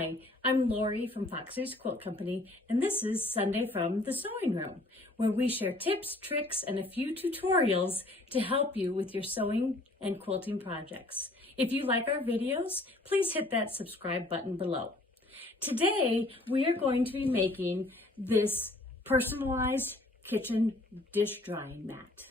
Hi, I'm Lori from Fox's Quilt Company, and this is Sunday from the Sewing Room, where we share tips, tricks, and a few tutorials to help you with your sewing and quilting projects. If you like our videos, please hit that subscribe button below. Today, we are going to be making this personalized kitchen dish drying mat.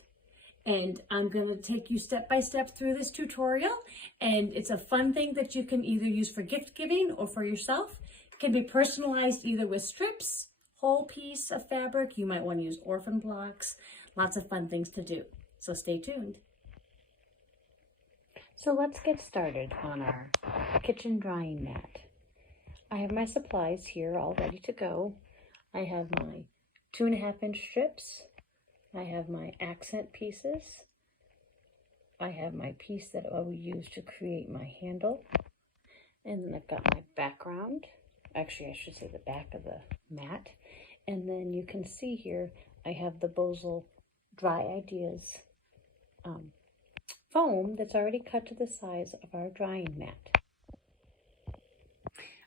And I'm going to take you step by step through this tutorial, and it's a fun thing that you can either use for gift giving or for yourself. It can be personalized either with strips, whole piece of fabric. You might want to use orphan blocks. Lots of fun things to do. So stay tuned. So let's get started on our kitchen drying mat. I have my supplies here all ready to go. I have my 2.5-inch strips. I have my accent pieces. I have my piece that I will use to create my handle. And then I've got my background. Actually, I should say the back of the mat. And then you can see here, I have the Bosal Dry Ideas foam that's already cut to the size of our drying mat.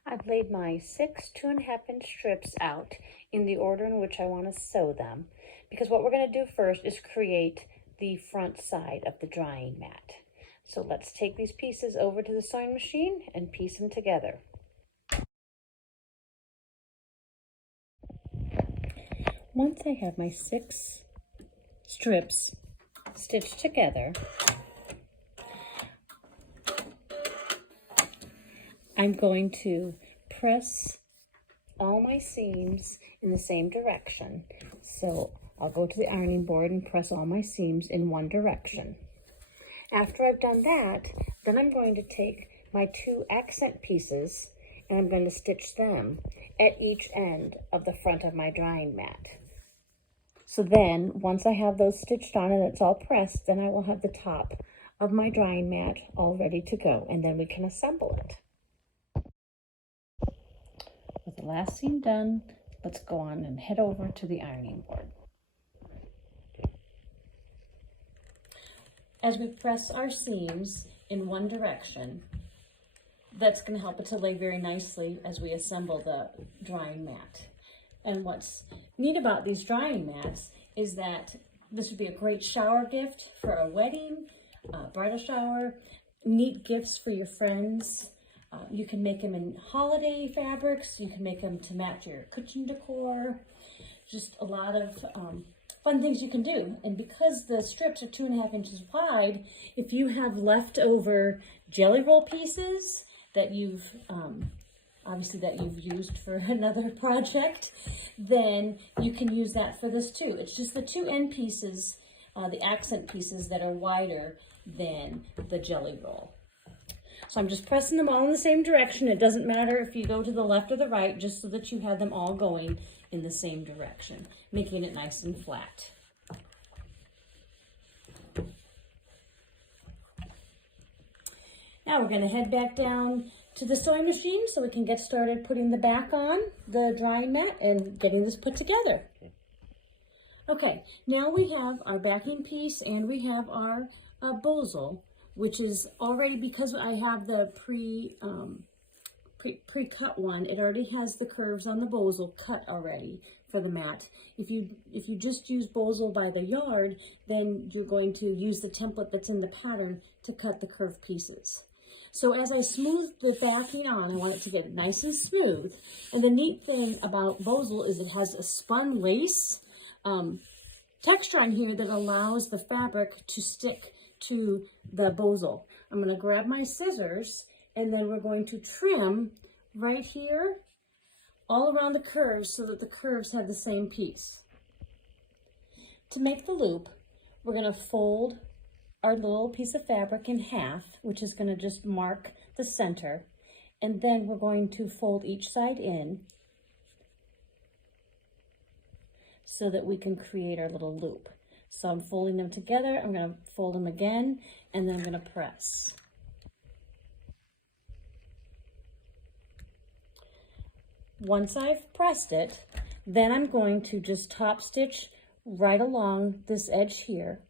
I've laid my 6 2.5-inch strips out in the order in which I want to sew them, because what we're going to do first is create the front side of the drying mat. So let's take these pieces over to the sewing machine and piece them together. Once I have my 6 strips stitched together, I'm going to press all my seams in the same direction. So I'll go to the ironing board and press all my seams in one direction. After I've done that, then I'm going to take my 2 accent pieces and I'm going to stitch them at each end of the front of my drying mat. So then, once I have those stitched on and it's all pressed, then I will have the top of my drying mat all ready to go, and then we can assemble it. With the last seam done, let's go on and head over to the ironing board. As we press our seams in one direction, that's going to help it to lay very nicely as we assemble the drying mat. And what's neat about these drying mats is that this would be a great shower gift for a wedding, a bridal shower, neat gifts for your friends. You can make them in holiday fabrics. You can make them to match your kitchen decor. Just a lot of fun things you can do. And because the strips are 2.5 inches wide, if you have leftover jelly roll pieces that you've obviously that you've used for another project, then you can use that for this too. It's just the 2 end pieces, the accent pieces, that are wider than the jelly roll. So I'm just pressing them all in the same direction. It doesn't matter if you go to the left or the right, just so that you have them all going in the same direction, making it nice and flat. Now we're going to head back down to the sewing machine so we can get started putting the back on the drying mat and getting this put together. Okay, now we have our backing piece and we have our Bosal, which is already, because I have the pre-cut one, it already has the curves on the Bosal cut already for the mat. If you just use Bosal by the yard, then you're going to use the template that's in the pattern to cut the curved pieces. So as I smooth the backing on, I want it to get nice and smooth. And the neat thing about Bosal is it has a spun lace texture on here that allows the fabric to stick to the Bosal. I'm going to grab my scissors and then we're going to trim right here all around the curves so that the curves have the same piece. To make the loop, we're going to fold our little piece of fabric in half, which is going to just mark the center, and then we're going to fold each side in so that we can create our little loop. So I'm folding them together, I'm going to fold them again, and then I'm going to press. Once I've pressed it, then I'm going to just top stitch right along this edge here.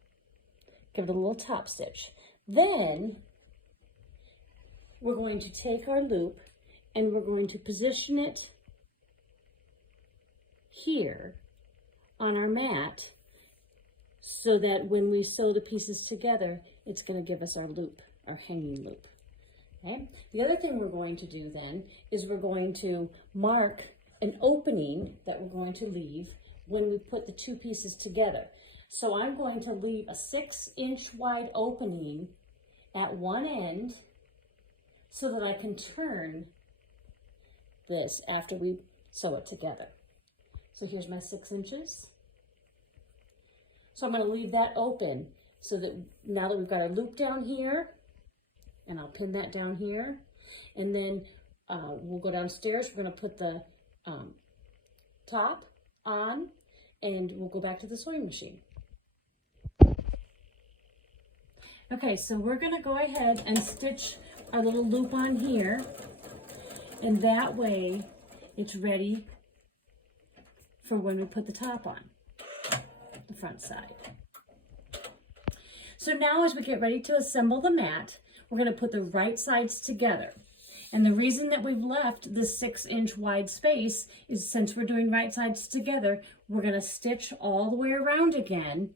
Give it a little top stitch. Then we're going to take our loop and we're going to position it here on our mat so that when we sew the pieces together, it's going to give us our loop, our hanging loop. Okay. The other thing we're going to do then is we're going to mark an opening that we're going to leave when we put the two pieces together. So I'm going to leave a 6-inch wide opening at one end so that I can turn this after we sew it together. So here's my 6 inches. So I'm going to leave that open so that now that we've got our loop down here, and I'll pin that down here, and then we'll go downstairs. We're going to put the top on, and we'll go back to the sewing machine. Okay, so we're going to go ahead and stitch our little loop on here, and that way it's ready for when we put the top on, the front side. So now as we get ready to assemble the mat, we're going to put the right sides together. And the reason that we've left this 6-inch wide space is since we're doing right sides together, we're going to stitch all the way around again,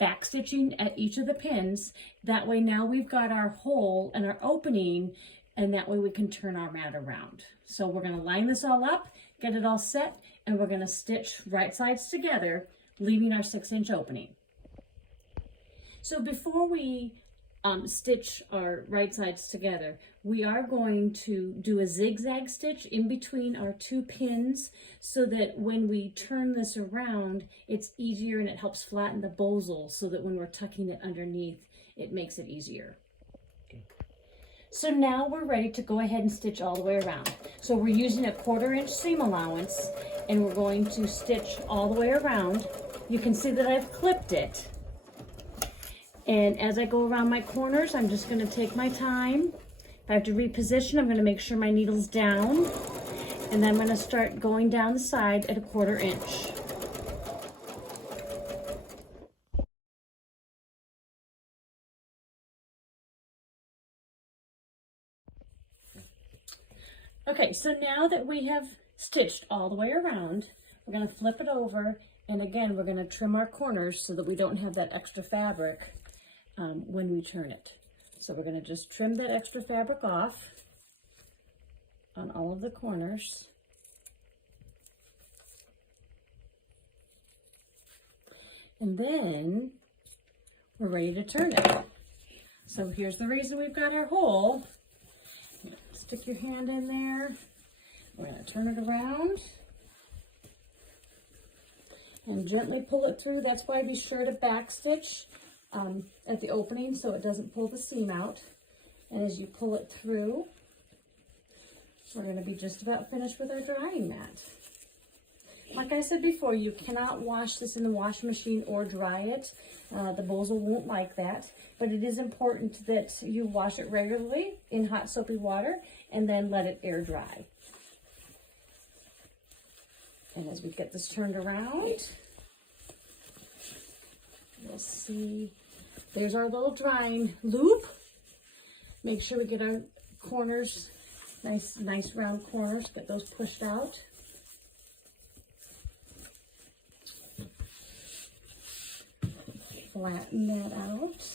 back stitching at each of the pins. That way now we've got our hole and our opening, and that way we can turn our mat around. So we're going to line this all up, get it all set, and we're going to stitch right sides together, leaving our 6-inch opening. So before we stitch our right sides together, we are going to do a zigzag stitch in between our two pins so that when we turn this around, it's easier and it helps flatten the bosal so that when we're tucking it underneath, it makes it easier. So now we're ready to go ahead and stitch all the way around. So we're using a 1/4-inch seam allowance, and we're going to stitch all the way around. You can see that I've clipped it. And as I go around my corners, I'm just going to take my time. If I have to reposition, I'm going to make sure my needle's down. And then I'm going to start going down the side at a 1/4 inch. Okay, so now that we have stitched all the way around, we're going to flip it over. And again, we're going to trim our corners so that we don't have that extra fabric when we turn it. So we're going to just trim that extra fabric off on all of the corners. And then we're ready to turn it. So here's the reason we've got our hole. Stick your hand in there. We're going to turn it around and gently pull it through. That's why be sure to back stitch at the opening so it doesn't pull the seam out. And as you pull it through, we're going to be just about finished with our drying mat. Like I said before, you cannot wash this in the washing machine or dry it. The bosal won't like that, but it is important that you wash it regularly in hot soapy water and then let it air dry. And as we get this turned around, we'll see, there's our little drying loop. Make sure we get our corners, nice round corners, get those pushed out. Flatten that out.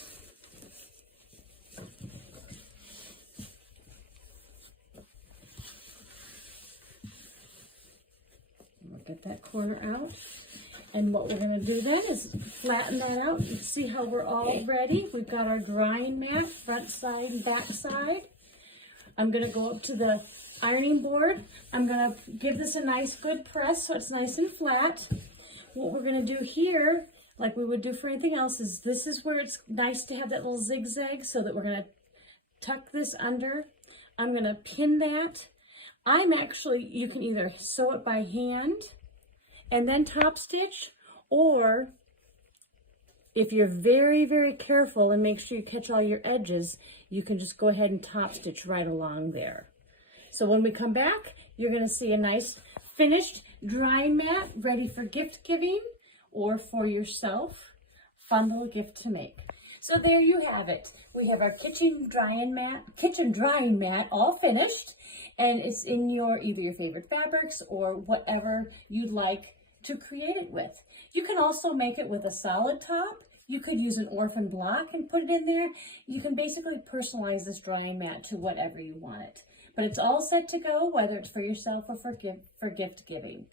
We'll get that corner out. And what we're going to do then is flatten that out and see how we're all ready. We've got our drying mat, front side and back side. I'm going to go up to the ironing board. I'm going to give this a nice good press so it's nice and flat. What we're going to do here, like we would do for anything else, is this is where it's nice to have that little zigzag so that we're going to tuck this under. I'm going to pin that. You can either sew it by hand and then top stitch, or if you're very, very careful and make sure you catch all your edges, you can just go ahead and top stitch right along there. So when we come back, you're going to see a nice finished drying mat ready for gift giving or for yourself. Fun little gift to make. So there you have it. We have our kitchen drying mat all finished, and it's in either your favorite fabrics or whatever you'd like to create it with. You can also make it with a solid top. You could use an orphan block and put it in there. You can basically personalize this drying mat to whatever you want it. But it's all set to go, whether it's for yourself or for gift giving.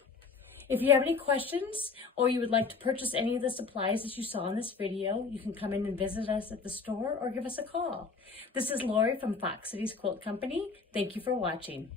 If you have any questions or you would like to purchase any of the supplies that you saw in this video, you can come in and visit us at the store or give us a call. This is Lori from Fox Cities Quilt Company. Thank you for watching.